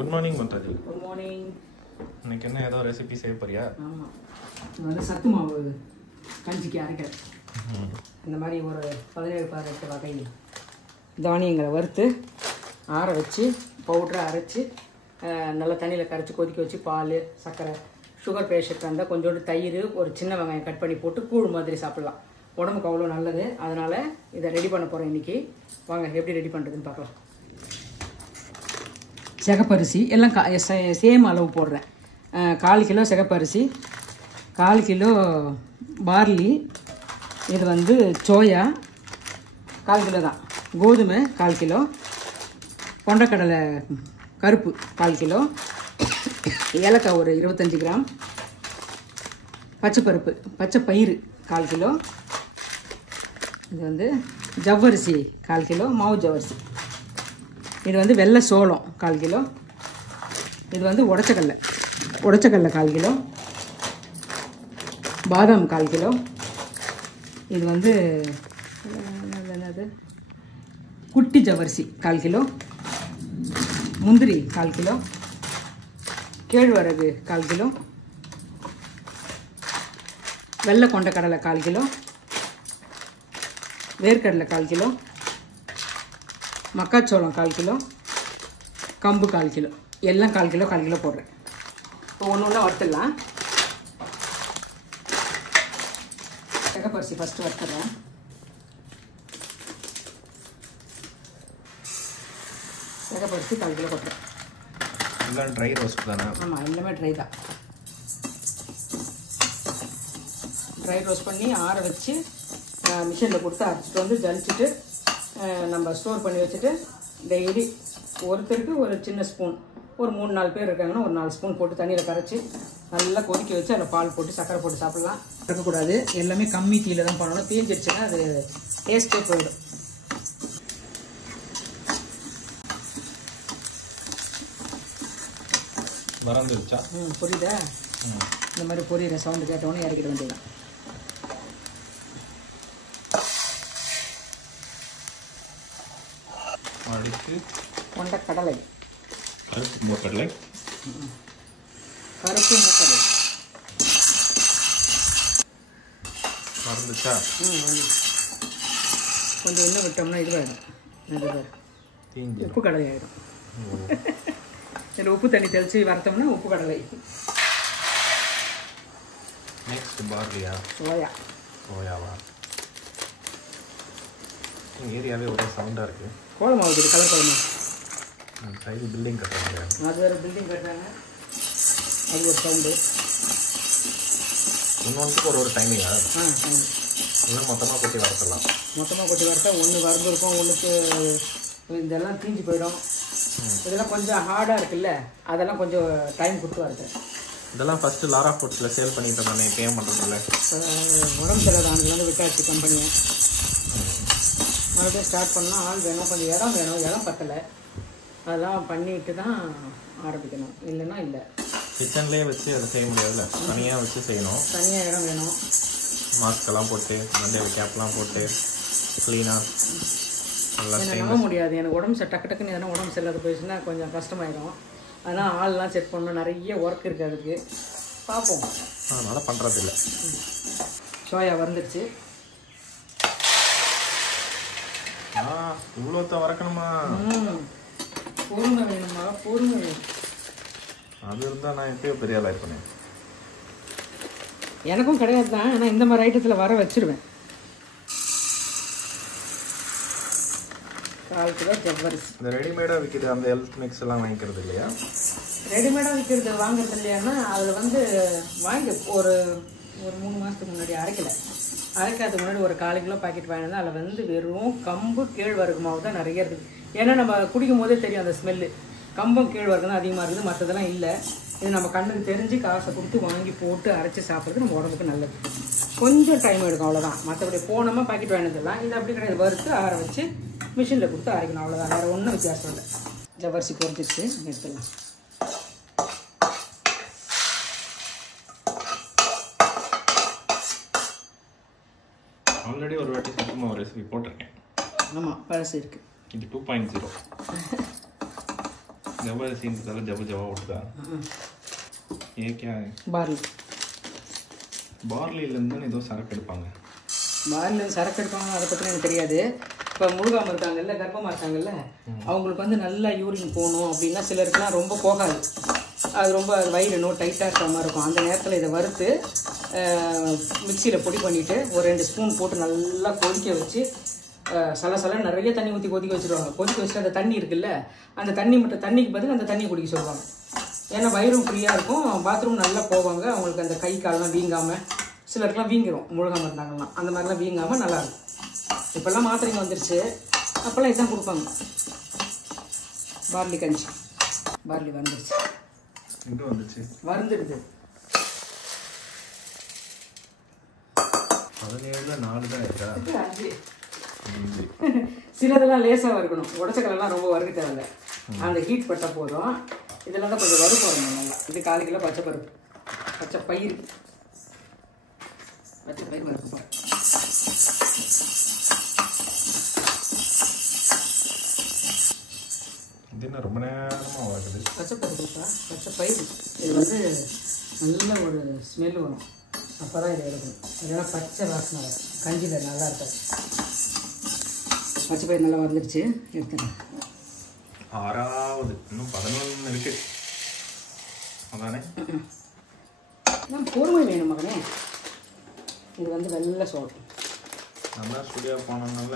Good morning மந்தாஜி. Good morning. இன்னைக்கு என்ன ஏதோ ரெசிபி செய்ய போறியா? ஆமாம், வந்து சத்து மாவு கஞ்சிக்கு அரைக்கிற இந்த மாதிரி ஒரு 17-18 வகை தானியங்களை வறுத்து ஆற வச்சு பவுட்ரை அரைச்சி நல்லா தண்ணியில் கரைச்சி கொதிக்க வச்சு பால், சர்க்கரை, சுகர் பேஷண்ட்டாக இருந்தால் கொஞ்சோண்டு தயிர், ஒரு சின்ன வெங்காயம் கட் பண்ணி போட்டு கூழ் மாதிரி சாப்பிட்லாம். உடம்புக்கு அவ்வளோ நல்லது. அதனால் இதை ரெடி பண்ண போகிறோம் இன்றைக்கி. வாங்க எப்படி ரெடி பண்ணுறதுன்னு பார்க்கலாம். சிகப்பரிசி எல்லாம் சேம் அளவு போடுறேன். 1/4 கிலோ சிகப்பரிசி, 1/4 கிலோ பார்லி, இது வந்து சோயா 1/4 கிலோ தான், கோதுமை 1/4 கிலோ, கொண்டக்கடலை கருப்பு 1/4 கிலோ, ஏலக்காய் ஒரு 25 கிராம், பச்சைப்பருப்பு பச்சை பயிறு 1/4 கிலோ, இது வந்து ஜவ்வரிசி 1/4 கிலோ, மாவு ஜவ்வரிசி, இது வந்து வெள்ளை சோளம் 1/4 கிலோ, இது வந்து உடச்சக்கடலை 1/4 கிலோ, பாதாம் 1/4 கிலோ, இது வந்து என்னது குட்டி ஜவ்வரிசி 1/4 கிலோ, முந்திரி 1/4 கிலோ, கேழ்வரகு 1/4 கிலோ, வெள்ளை கொண்டக்கடலை 1/4 கிலோ, வேர்க்கடலை 1/4 கிலோ, மக்காச்சோளம் 1/4 கிலோ, கம்பு 1/4 கிலோ, எல்லாம் 1/4 கிலோ 1/4 கிலோ போடுறேன். இப்போ ஒன்று ஒன்றா வறுத்துடலாம். சிகப்பரிசி ஃபஸ்ட்டு வறுத்துடுறேன். சிகப்பரிசி 1/4 கிலோ போட்டுறேன். எல்லாம் ட்ரை ரோஸ்ட் தானே? ஆமாம், எல்லாமே ட்ரை தான். ட்ரை ரோஸ்ட் பண்ணி ஆற வச்சு மிஷினில் கொடுத்து அரைச்சிட்டு வந்து ஜலிச்சுட்டு நம்ம ஸ்டோர் பண்ணி வச்சுட்டு டெய்லி ஒருத்தருக்கு ஒரு சின்ன ஸ்பூன், ஒரு 3-4 பேர் இருக்காங்கன்னா ஒரு 4 ஸ்பூன் போட்டு தண்ணியில் கரைச்சி நல்லா கொதிக்க வச்சு அதில் பால் போட்டு சர்க்கரை போட்டு சாப்பிட்லாம். இருக்கக்கூடாது, எல்லாமே கம்மி தீயில் தான் பண்ணணும். தீஞ்சிடுச்சுன்னா அது டேஸ்ட்டே போயிடும். மறந்துடுச்சா? புரியுதா? இந்த மாதிரி பொரியிற சவுண்டு கேட்டவொன்னே இறக்கிட வேண்டியதான். அடுத்து கொண்டக்கடலை, கருப்பு மூக்கடலை, கருப்பு மூக்கடலை மறந்துச்சா? கொஞ்சம் இன்னும் விட்டோம்னா இதுவாகிடும். உப்பு கடலை ஆகிடும். இதில் உப்பு தண்ணி தெளித்து வறுத்தோம்னா உப்பு கடலை. நெக்ஸ்ட் பார்லியா? சோயா. சோயாவா? ஏரியாவே ஒரே சவுண்டாக இருக்குது. கோலம் ஆகுது, கலர் கோலமா. சைடு பில்டிங் கட்டுறாங்க. அது வேறு பில்டிங் கட்டுறாங்க, அது ஒரு சவுண்டு. இன்னொன்றுக்கு ஒரு டைமிங்கா? சவுண்டு. இன்னும் மொத்தமாக கொட்டி வறுத்துடலாம். மொத்தமாக கொட்டி வறுத்தா ஒன்று வறுந்துருக்கும், ஒன்றுக்கு இதெல்லாம் தீஞ்சு போயிடும். இதெல்லாம் கொஞ்சம் ஹார்டாக இருக்குல்ல, அதெல்லாம் கொஞ்சம் டைம் கொடுத்து வருது. இதெல்லாம் ஃபஸ்ட்டு லாரா ஃபுட்ஸில் சேல் பண்ணிட்டு இருந்தானே, இப்போ ஏன் பண்ணுறதில்ல? உடம்பு சரியில்லை, வந்து விட்டாச்சு கம்பெனியை. மறுபடியும் ஸ்டார்ட் பண்ணால் ஆள் வேணும், கொஞ்சம் இடம் வேணும், இடம் பத்தலை. அதெல்லாம் பண்ணிட்டு தான் ஆரம்பிக்கணும், இல்லைன்னா இல்லை. கிச்சன்லேயே வச்சு அதை செய்ய முடியாதுல்ல, தனியாக வச்சு செய்யணும். தனியாக இடம் வேணும். மாஸ்கெல்லாம் போட்டு மண்டே கேப்லாம் போட்டு க்ளீனாக நல்லா எனக்கு நம்ப முடியாது. எனக்கு உடம்பு டக்கு டக்குன்னு எதனா உடம்பு சரியில்லாத போயிடுச்சுன்னா கொஞ்சம் கஷ்டமாயிடும். அதனால் ஆள்லாம் செட் பண்ணணும், நிறைய ஒர்க் இருக்குது அதுக்கு. பார்ப்போம், அதனால் பண்ணுறதில்ல. சோயா வந்துடுச்சு. இவ்வளோத்த வறக்கணுமா? பொறுமை வேணுமா? பொறுமை வேணும். அது இருந்தால் நான் எப்பயோ பெரிய ஆளாக இருப்பேன். எனக்கும் கிடையாது தான், ஆனால் இந்த மாதிரி ஐட்டத்தில் வர வச்சிருவேன். 1/4 கிலோ ஜவ்வரிசி. இந்த ரெடிமேடாக விற்கிது அந்த ஹெல்த் மிக்ஸ் எல்லாம் வாங்கிக்கிறது இல்லையா? ரெடிமேடாக விற்கிறது வாங்குறது இல்லையான்னா அதில் வந்து வாங்கி ஒரு 3 மாதத்துக்கு முன்னாடி அரைக்காதுக்கு முன்னாடி ஒரு 1/4 கிலோ பாக்கெட் வாங்கினா அதில் வந்து வெறும் கம்பு கேழ்வரகு மாவு தான் நிறைய இருக்குது. ஏன்னா நம்ம குடிக்கும் போதே தெரியும் அந்த ஸ்மெல்லு. கம்பும் கேழ்வரகு தான் அதிகமாக இருக்குது, மற்றதெல்லாம் இல்லை. இது நம்ம கண்ணுக்கு தெரிஞ்சு காசை கொடுத்து வாங்கி போட்டு அரைச்சி சாப்பிட்றது நம்ம உடம்புக்கு நல்லது. கொஞ்சம் டைம் எடுக்கும், அவ்வளோதான். மற்றபடி போனோமா பாக்கெட் வாங்கினதெல்லாம் இது அப்படி கிடையாது. வறுத்து ஆற வச்சு மிஷினில் கொடுத்து அரைக்கணும், அவ்வளோதான். வேறு ஒன்றும் வித்தியாசம் இல்லை. ஜவ்வரிசி பொறுத்துச்சு எடுத்துடலாம். ஆல்ரெடி ஒரு வாட்டி சுத்தமாக ஒரு ரெசிபி போட்டிருக்கேன். ஆமாம், பழசு இருக்குது. இது 2.0. जबरदस्ती जब जब उठता ये क्या है பார்லிலேருந்து ஏதோ சரக்கு எடுப்பாங்க. பார்லிலேருந்து சரக்கு எடுப்பாங்க, அதை பற்றி எனக்கு தெரியாது. இப்போ முழுகாமல் இருக்காங்கல்ல, கர்ப்பமாக இருக்காங்கல்ல, அவங்களுக்கு வந்து நல்லா யூரின் போகணும் அப்படின்னா சிலருக்குலாம் ரொம்ப போகாது. அது ரொம்ப வயிறு டைட்டாக இருக்கிற மாதிரி இருக்கும். அந்த நேரத்தில் இதை வறுத்து மிக்சியில் பொடி பண்ணிவிட்டு ஒரு 2 ஸ்பூன் போட்டு நல்லா கொதிக்க வச்சு சலசலன்னு நிறைய தண்ணி ஊற்றி கொதிக்க வச்சுருவாங்க. கொதிக்க வச்சுட்டு அந்த தண்ணி இருக்குல்ல, அந்த தண்ணிக்கு பதில் அந்த தண்ணியை குடிக்க சொல்லுவாங்க. ஏன்னா வயிறும் ஃப்ரீயாக இருக்கும், பாத்ரூம் நல்லா போவாங்க. அவங்களுக்கு அந்த கை காலெலாம் வீங்காமல், சிலருக்குலாம் வீங்கிடும் முழுகாமல் இருந்தாங்கன்னா, அந்த மாதிரிலாம் வீங்காமல் நல்லாயிருக்கும். இப்போல்லாம் மாத்திரைங்க வந்துருச்சு, அப்போல்லாம் இதுதான் கொடுப்பாங்க. பார்லி கஞ்சி. பார்லி வந்துருச்சு, வந்துடுது. 17 4 தான் இருக்கா? 5. சிலதெல்லாம் லேசாக வறுக்கணும், உடச்சக்கரெல்லாம் ரொம்ப வறுக்க தேவையில்ல. அந்த ஹீட் பட்ட போதும். இதெல்லாம் தான் கொஞ்சம் வறுப்பு வரணும் நல்லா. இது 1/4 கிலோ பச்சை பருப்பு, பச்சை பயிர் வறுப்பு. இது என்ன ரொம்ப நேரமாக வருது? பச்சை பருப்புப்பா, பச்சை பயிர். இது வந்து நல்ல ஒரு ஸ்மெல் வரும், அப்போ தான் இதை எடுக்கணும். இதெல்லாம் பச்சை வாசனை வரும், கஞ்சியில் நல்லா இருக்கும். பச்சை பயிர் நல்லா வந்துடுச்சு, எடுத்துக்கலாம். 6வது, இன்னும் 11 இருக்கு. அதானே பொறுமை வேணும் மகனே. இது வந்து வெள்ளை சோளம் நல்லா ஸ்டுடியோ போனோம்னால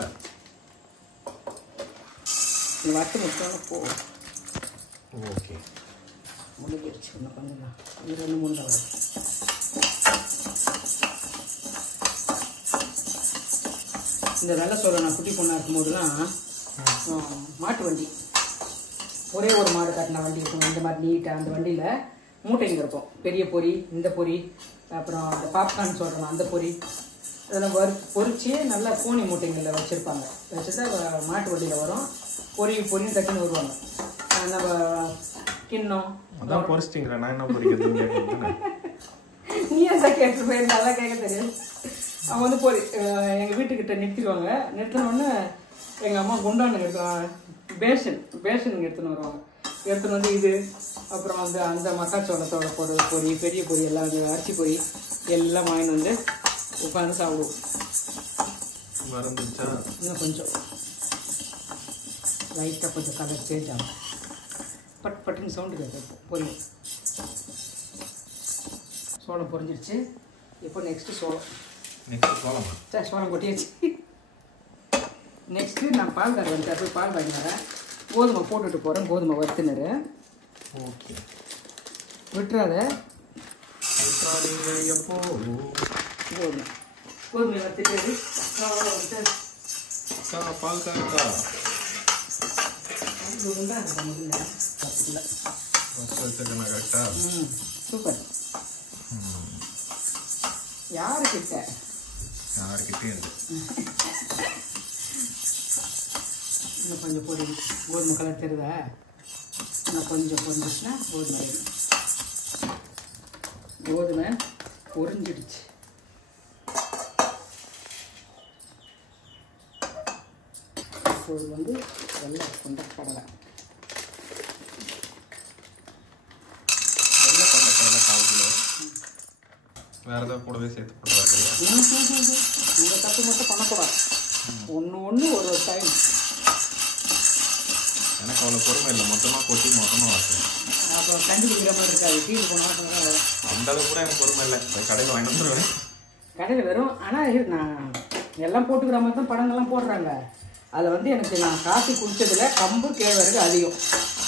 இது வறுத்து முடிச்சோன்னு போ. ஓகே, முடிஞ்சிருச்சு. ஒன்று பண்ணலாம், இது 2 3 வரும். இந்த வெள்ளை சோளம் நான் குட்டி பொண்ணாக இருக்கும் போதுலாம் மாட்டு வண்டி, ஒரே ஒரு மாடு கட்டின வண்டி இருக்கும். இந்த மாதிரி நீட்டாக அந்த வண்டியில் மூட்டைங்க இருக்கும். பெரிய பொரி, இந்த பொரி, அப்புறம் அந்த பாப்கார்ன் சொல்கிறோம் அந்த பொரி, அதெல்லாம் பொரிச்சு நல்லா பூனி மூட்டைங்களில் வச்சுருப்பாங்க. வச்சுட்டா மாட்டு வண்டியில் வரும். பொரின்னு தட்டுன்னு வருவாங்க. நம்ம கிண்ணம் அதான் பொரிச்சிட்டிங்களா? நான் என்ன பொரிக்கிறது? நீ ஏன் கேட்டு போயிருந்தா நல்லா கேட்க தெரியாது. அவங்க வந்து எங்கள் வீட்டுக்கிட்ட நிறுத்திடுவாங்க. நிறுத்தினோடனே எங்கள் அம்மா குண்டானு பேஷனுங்க எடுத்துன்னு வருவாங்க. எடுத்துன்னு வந்து இது அப்புறம் வந்து அந்த மக்காச்சோளத்தோட பொரி, பெரிய பொரி எல்லாம், அந்த அரிசி பொரி எல்லாம் வாங்கிட்டு வந்து உட்காந்து சாப்பிடுவோம். இன்னும் கொஞ்சம் லைட்டாக கொஞ்சம் கலர் சேஞ்ச் ஆகும். பட்டுன்னு சவுண்டு கேட்கும். பொரி சோளம் பொரிஞ்சிருச்சு. இப்போ நெக்ஸ்ட்டு சோளம் கொட்டியாச்சு. நெக்ஸ்ட்டு நான் பால் கார வந்துட்டு போய் பால் வாங்கினேன். கோதுமை போட்டுட்டு போகிறேன். கோதுமை வறுத்துனரு. ஓகே, விட்டுறாத. எப்போ கோதுமை வறுத்துட்டு பால் காரா கரெக்டா? சூப்பர். யாருக்கிட்ட இன்னும் கொஞ்சம் பொரி, கோதுமை கலர் தெரியுதா? இன்னும் கொஞ்சம் பொரிஞ்சிச்சுன்னா கோதுமை பொரிஞ்சிடுச்சு. இப்போது வந்து வெள்ளை கொண்ட கடலை, வேற ஏதாவது கூடவே சேர்த்து போடுறாங்க. இந்த தப்பு மட்டும் பண்ணக்கூடாது. ஒன்று ஒரு டைம். எனக்கு அவ்வளோ பொறுமை இல்லை, மொத்தமாக கொட்டி மொத்தமாக வாசம். அப்புறம் கண்டுபிடிக்கிற மாதிரி இருக்காது. டீல் போனால் அந்த அளவுக்கு கூட எனக்கு பொறுமை இல்லை. கடையில் வாங்கிட்டு வந்துடுவேன். கடையில் வரும். ஆனால் நான் எல்லாம் போட்டுக்கிற மாதிரி தான் படங்கள்லாம் போடுறாங்க. அதில் வந்து எனக்கு நான் காஃபி குடித்ததில் கம்பு கேழ்வரகு அதிகம்.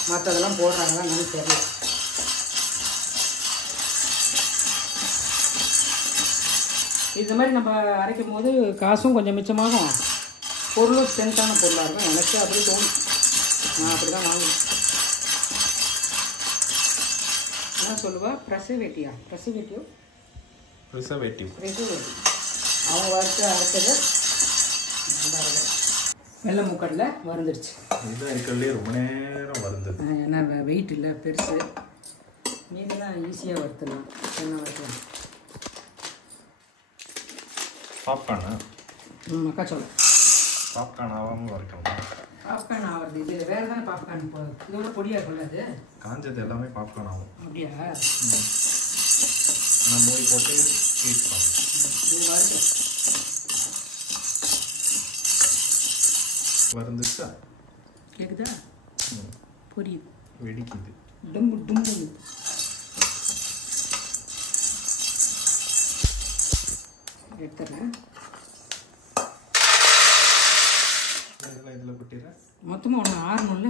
மற்றதெல்லாம் போடுறாங்களா எனக்கு தெரியல. இது மாதிரி நம்ம அரைக்கும் போது காசும் கொஞ்சம் மிச்சமாகும், பொருளும் ஸ்ட்ரென்த்தான பொருளாக இருக்கும். எனக்கு அப்படி தோணும். நான் அப்படி தான் வாங்குவேன். என்ன சொல்லுவா? ப்ரெசர்வேட்டிவ். அவங்க வறுத்து அரைச்சது வெள்ளை மூக்கடலை வறுந்துடுச்சு. இதுதான் இருக்கிறதுலே ரொம்ப நேரம் வறுந்தது. ஏன்னா வெயிட் இல்லை, பெருசு. மீதெல்லாம் ஈஸியாக வறுத்துலாம். என்ன வறுக்கலாம்? பாப்கார்னா? மக்காச்சோளம் பாப்கார்ன் ஆகாமல் வறுக்கணும். பாப்கார்ன் ஆகுறது இது வேறு தானே பாப்கார்ன் இதோட பொடியாக இருக்குல்ல அது காஞ்சது எல்லாமே பாப்கார்ன் ஆகும். அப்படியா? நான் மூடி போட்டு ஹீட் பண்ணுறேன். இது வறுக்க வந்துச்சா? கேட்குதா? பொரியுது, வெடிக்குது. டும்பு டும்பு. எடுத்துறேன். இதெல்லாம் இதில் கொட்டிடுறேன். மொத்தமாக ஒன்று ஆறணும்ல,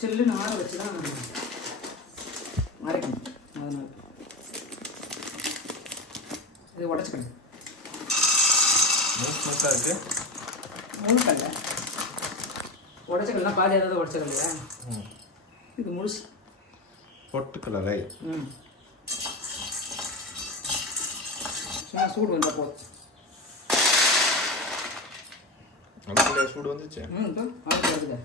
செல்லுன்னு ஆற வச்சு தான் அரைக்கணும். அதனால் இது உடச்சிக்கணும். ஸ்மூத்தாக இருக்குது. முழுக்கல்ல உடச்சிக்கலாம். பாதி ஏதாவது உடச்சிக்கலையா? இது முழுசு பொட்டுக்கடலை. சும்மா சூடு வந்தால் போதும். அதுக்குள்ளே சூடு வந்துச்சு. அது வருது.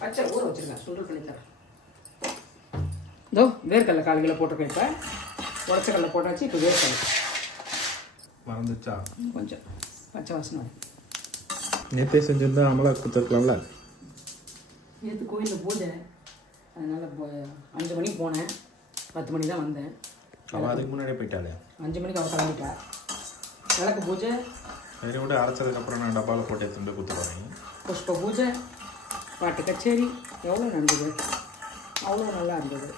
பச்சை ஊற வச்சுருக்கேன், சுண்டல் பண்ணி தரேன். இதோ வேர்க்கடலை 1/4 கிலோ போட்டிருக்கேன். இப்போ உடச்சக்கடலை போட்டாச்சு. இப்போ வேர்க்கடலை மறந்துச்சா? கொஞ்சம் பச்சை வாசனை. நேற்றே செஞ்சுருந்தா அமலா கொடுத்துருக்கலாம்ல. நேற்று கோயிலில் பூஜை, அதனால் 5 மணிக்கு போனேன், 10 மணி தான் வந்தேன். அவள் அதுக்கு முன்னாடியே போயிட்டாளே. 5 மணிக்கு அவள் கிளம்பிட்டா. விளக்கு பூஜை சரி விட, அரைச்சதுக்கப்புறம் நான் டப்பாவில் போட்டு எடுத்துட்டு கொடுத்துருவேன். புஷ்ப பூஜை, பாட்டு கச்சேரி எவ்வளோ நடந்தது. அவ்வளோ நல்லா இருந்தது.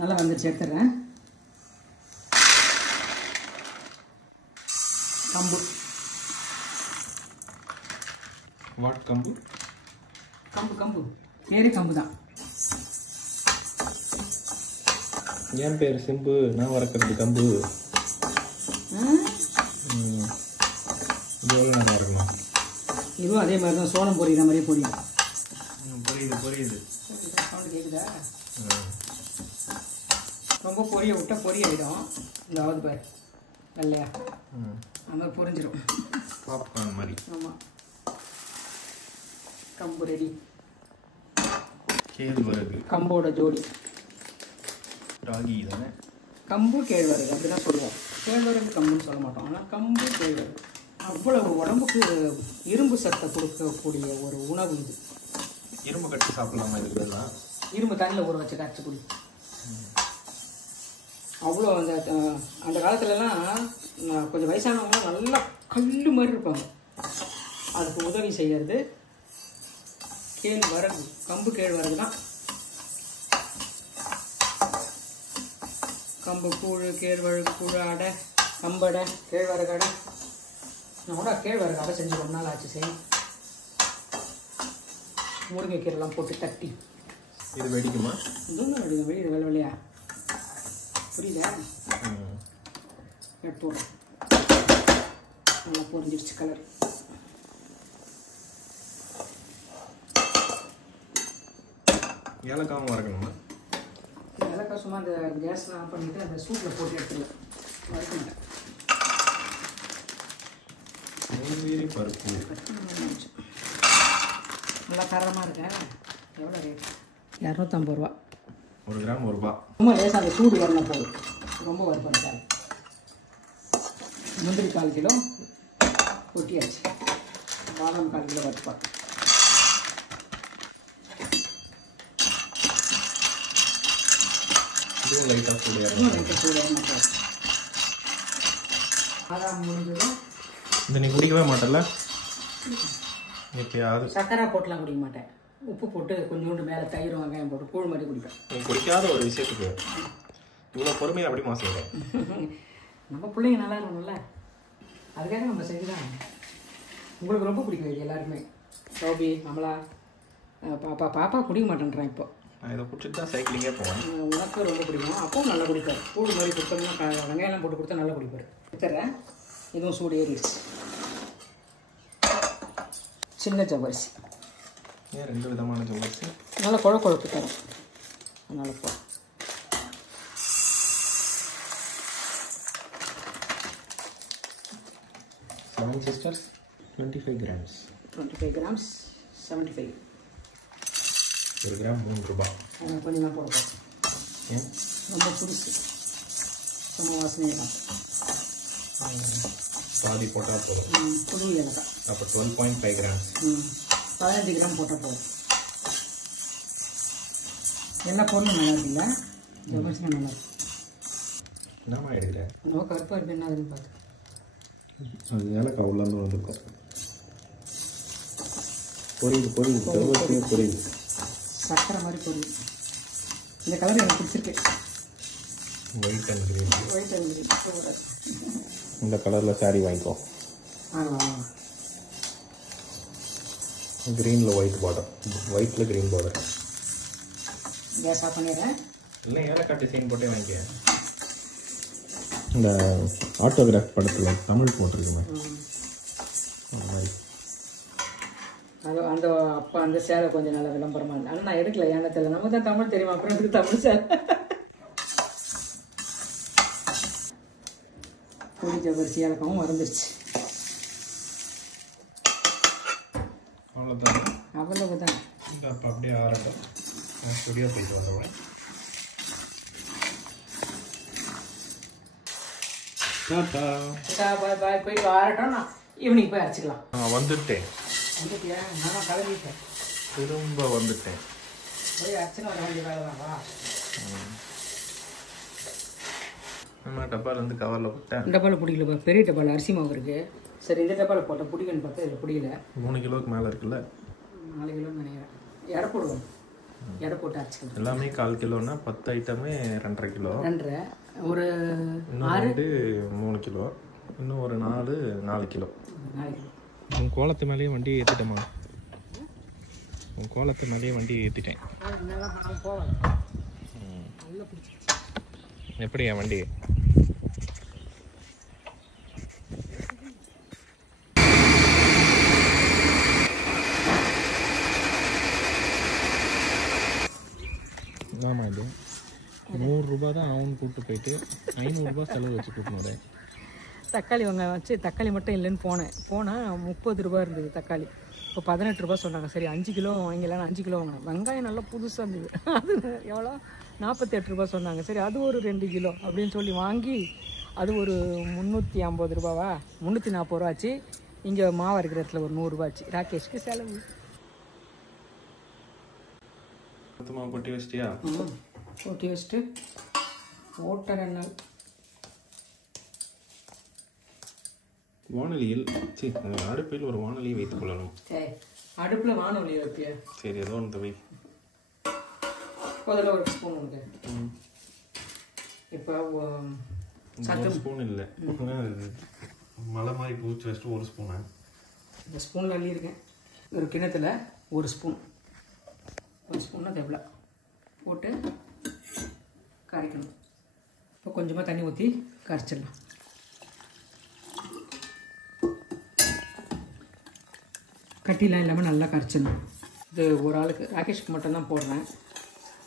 நல்லா வந்துடுச்சு. எடுத்துடுறேன். கம்பு. வாட் கம்பு? கம்பு கம்பு பேரே கம்பு தான். என் பேர் சிம்பு, நான் வளர்க்குறது கம்பு. இது எவ்வளோ நேரம் இருக்கணும்? இதுவும் அதே மாதிரி தான், சோளம் பொரியிற மாதிரியே பொரியும். புரியுது புரியுது. சவுண்டு கேட்குதா? ரொம்ப பொரிய விட்டா பொரியிடும். இந்த ஆகுது பாரு வெள்ளையா, அந்த மாதிரி பொரிஞ்சிடும். பாப்கார்ன் மாதிரி. ஆமாம். கம்பு ரெடி. கேழ்வரகு. கம்போட ஜோடி ராகி தானே? கம்பு கேழ்வரகு அப்படி தான் சொல்லுவோம். கேழ்வரகு கம்புன்னு சொல்ல மாட்டோம். ஆனால் கம்பு கேழ்வரகு அவ்வளவு உடம்புக்கு இரும்பு சத்தை கொடுக்கக்கூடிய ஒரு உணவு இது. இரும்பு கட்டி சாப்பிடலாமா இதுலாம்? இரும்பு தண்ணியில் ஊற வச்சு கரைச்சி குடி. அவ்வளோ அந்த காலத்துலலாம் கொஞ்சம் வயசானவங்களாம் நல்லா கல் மாதிரி இருப்பாங்க. அதுக்கு உதவி செய்கிறது கேழ்வரகு, கம்பு கேழ்வரகு தான். கம்பு கூழ், கேழ்வரகு கூழ், அடை, கம்படை, கேழ்வரகு அடை. நான் கூட கேழ்வரகு அடை செஞ்சு ரொம்ப நாள் ஆச்சு. சரி, முருங்கைக்கீரைலாம் போட்டு தட்டி. இது வெடிக்குமா? இதுவும் வெடிக்கும். வெளியே வெள்ளை வெள்ளையா புரியுதா? எடுத்துடுறேன். நல்லா பொரிஞ்சிடுச்சு கலர். ஏலக்காவும் வறுக்கணுமா? ஏலக்காய் சும்மா அந்த கேஸ்லாம் ஆஃப் பண்ணிவிட்டு அந்த சூட்டில் போட்டு எடுத்துருவேன். வறுக்க மாட்டேன். முந்திரி பருப்பு நல்லா தரமாக இருக்கேன். எவ்வளோ ரேட்? 250 ரூபா. 1 கிராம் 1 ரூபா. ரொம்ப லேசாக அந்த சூடு வரணும் போதும். ரொம்ப வறுப்பாங்க. முந்திரி 1/4 கிலோ கொட்டியாச்சு. பாதாம் 1/4 கிலோ வறுப்பா. இதுவே லைட்டாக சூடு லைட்டாக சூடு வரணும். பாதாம் முடிஞ்சதும் இந்த நீ குடிக்கவே மாட்டல? எப்பயாவது சக்கரை போட்டுலாம் குடிக்க மாட்டேன். உப்பு போட்டு கொஞ்சோண்டு மேலே தயிர் வெங்காயம் போட்டு கூழ் மாதிரி குடிப்பேன். நீ குடிக்காத ஒரு விஷயத்துக்கு இவ்வளோ பொறுமையாக அப்படிமா செய்கிறேன்? நம்ம பிள்ளைங்க நல்லா இருக்கணும்ல, அதுக்காக நம்ம செஞ்சுதான். உங்களுக்கு ரொம்ப பிடிக்கும் இது எல்லாருமே. சோபி, அமலா, பாப்பா குடிக்க மாட்டேன்றான் இப்போ. நான் இதை குடிச்சிட்டு தான் சைக்கிளிங்கே போவேன். உனக்கு ரொம்ப பிடிக்கும். அப்பவும் நல்லா குடிப்பார். கூழ் மாதிரி கொடுத்தோம்னா வெங்காயம்லாம் போட்டு கொடுத்தா நல்லா குடிப்பார். எடுத்துறேன். இதுவும் சூடு ஏறிடுச்சு. சின்ன ஜவ்வரிசி. ஏன் 2 விதமான ஜவ்வரிசி? நல்லா குழப்பு தரும். அதனால் போ. Seven Sisters 25 grams. 25 grams 75. 1 gram 3 ரூபா. கொஞ்சமாக போடுவோம். ஏன்? ரொம்ப புதுசு. சம வாசனையாக. பாதி போட்டால் போதும். புது ஏலக்காய் அப்போ 12.5 கிராம்ஸ். 15 கிராம் போட்டால் போதும். எல்லா பொருளும் நல்லா இருக்குல்ல, ஜவ்வரிசி நல்லா இருக்கு. என்னம்மா எடுக்கிறேன்? நம்ம கருப்பாக இருக்கு என்ன அதுன்னு பார்த்து. அது ஏலக்காய் உள்ளேருந்து வந்துருக்கும். பொரியுது ஜவ்வரிசியே பொரியுது. சக்கரை மாதிரி பொரியுது. இந்த கலர் எனக்கு பிடிச்சிருக்கு. White and green. சூப்பராக இந்த கலரில் சாரீ வாங்கிக்கோ. க்ரீனில் ஒயிட் பார்டர், ஒயிட்டில் க்ரீன் பார்டர். கேஸ் ஆஃப் பண்ணிடுறேன். இல்லை ஏலக்காய் டிசைன் போட்டே வாங்கிக்க. இந்த ஆட்டோகிராஃப் படத்தில் தமிழ் போட்டிருக்குமே அந்த மாதிரி. அது அந்த அப்போ அந்த சேலை கொஞ்சம் நல்லா விளம்பரமாக இருந்தது. ஆனால் நான் எடுக்கல, ஏன்னா தெரியல. நமக்கு தான் தமிழ் தெரியுமா, அப்புறம் எனக்கு தமிழ் சேலை. பொடி ஜவ்வரிசி ஏலக்காவும் மறந்துடுச்சு. அவ்வளோதான். அவ்வளவுதான். அப்போ அப்படியே ஆரட்டும். ஸ்டுடியோ போயிட்டு வரேன். பாய் பாய், போயிட்டு ஆரட்டும். நான் ஈவினிங் போய் அரைச்சிக்கலாம். வந்துட்டேன். வந்துட்டியா? நான் கிளம்பிட்டேன். திரும்ப வந்துட்டேன். போய் அரைச்சின்னு வர வேண்டிய வேலை தான்வா. நம்ம டப்பாலேருந்து கவரில் போட்டேன். டப்பாவில் பிடிக்கல, பெரிய டப்பாவில் அரிசி மாவு இருக்குது. சரி, இந்த டப்பாவில் போட்டேன், பிடிக்குன்னு பார்த்தா இதில் பிடிக்கல. 3 கிலோவுக்கு மேலே இருக்குல்ல? 4 கிலோன்னு நினைக்கிறேன். எடை போடுவோம், எடை போட்டு அரைச்சிக்கலாம். எல்லாமே 1/4 கிலோன்னா 10 ஐட்டமே 2.5 கிலோ. 2.5 ஒரு இன்னும் 3 கிலோ, இன்னும் ஒரு 4 கிலோ. 4 கிலோ. உன் கோலத்து மேலேயே வண்டியை ஏற்றிட்டேம்மா. உன் கோலத்து மேலேயே வண்டியை ஏற்றிட்டேன். போவேன். எப்படி என் வண்டி? ஆமாம், இது 100 ரூபா தான் ஆகும்னு கூப்பிட்டு போயிட்டு 500 ரூபா செலவு வச்சு கூப்பிட்டு. தக்காளி வெங்காயம் வச்சு தக்காளி மட்டும் இல்லைன்னு போனால் 30 ரூபா இருந்தது தக்காளி. இப்போ 18 ரூபா சொன்னாங்க. சரி 5 கிலோ வாங்கிடலாம், 5 கிலோ வாங்கினேன். வெங்காயம் நல்லா புதுசாக இருந்தது. அது எவ்வளோ 48 ரூபா சொன்னாங்க. சரி அது ஒரு 2 கிலோ அப்படின்னு சொல்லி வாங்கி, அது ஒரு 350 ரூபாவா 340 ரூபா ஆச்சு. இங்கே மாவு இருக்கிற இடத்துல ஒரு 100 ரூபா ஆச்சு. ராகேஷ்க்கு செலவு. கொட்டி வச்சிட்டியா? கொட்டி வச்சுட்டு ஓட்ட 2 நாள் வானொலியில் அடுப்பில் ஒரு வானொலியை வைத்துக் கொள்ளணும். சரி, அடுப்பில் வானொலி வைப்பியா? சரி, ஏதோ ஒன்று வை. முதல்ல ஒரு ஸ்பூன் உனக்கு. இப்போ ஸ்பூன் இல்லை, மலை மாதிரி பூச்சி வச்சுட்டு 1 ஸ்பூனு. இந்த ஸ்பூனில் அள்ளியிருக்கேன். ஒரு கிணத்துல 1 ஸ்பூன், 1 ஸ்பூன்னா தேவையில்ல போட்டு கரைக்கணும். இப்போ கொஞ்சமாக தண்ணி ஊற்றி கரைச்சிடலாம். கட்டிலாம் இல்லாமல் நல்லா கரைச்சிடணும். இது ஒரு ஆளுக்கு, ராகேஷ்க்கு மட்டும்தான் போடுறேன்.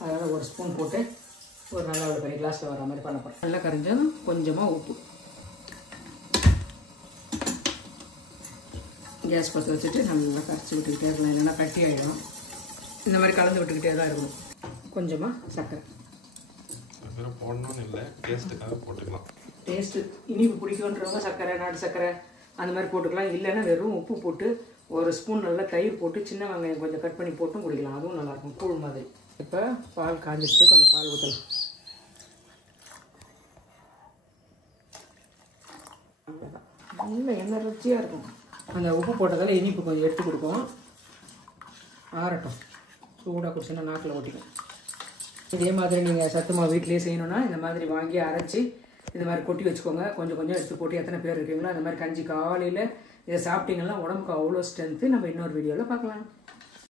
அதனால் 1 ஸ்பூன் போட்டு ஒரு நல்லா ஒரு பெரிய கிளாஸில் வர மாதிரி பண்ண போகிறேன். நல்லா கரைஞ்சதும் கொஞ்சமாக உப்பு. கேஸ் பற்ற வச்சுட்டு நல்லா கரைச்சி விட்டுக்கிட்டே இருக்கலாம், இல்லைன்னா கட்டி ஆகிடும். இந்த மாதிரி கலந்து விட்டுக்கிட்டே தான் இருக்கணும். கொஞ்சமாக சர்க்கரை போடணும்னு இல்லை, டேஸ்ட்டுக்காக போட்டுக்கலாம். டேஸ்ட்டு இனிப்பு பிடிக்குன்றவங்க சர்க்கரை, நாட்டு சர்க்கரை அந்த மாதிரி போட்டுக்கலாம். இல்லைன்னா வெறும் உப்பு போட்டு 1 ஸ்பூன் நல்லா தயிர் போட்டு சின்ன வெங்காயம் கொஞ்சம் கட் பண்ணி போட்டும் குடிக்கலாம். அதுவும் நல்லாயிருக்கும், கூழ் மாதிரி. இப்போ பால் காஞ்சிச்சு, கொஞ்சம் பால் ஊற்றலாம். அவ்வளோதான், நல்ல எண்ணெய் ருச்சியாக இருக்கும். அந்த உப்பு போட்டதால் இனிப்பு கொஞ்சம் எடுத்து கொடுக்கும். ஆறட்டும், சூடாக குடிச்சுன்னா நாக்கில் ஓட்டிக்கும். இதே மாதிரி நீங்கள் சத்துமாவு வீட்டிலேயே செய்யணுன்னா இந்த மாதிரி வாங்கி அரைச்சி இந்த மாதிரி கொட்டி வச்சுக்கோங்க. கொஞ்சம் கொஞ்சம் எடுத்து போட்டு எத்தனை பேர் இருக்கீங்களோ அந்த மாதிரி கஞ்சி காலையில் இதை சாப்பிட்டீங்கன்னா உடம்புக்கு அவ்வளோ ஸ்ட்ரென்த்து. நம்ம இன்னொரு வீடியோவில் பார்க்கலாம்.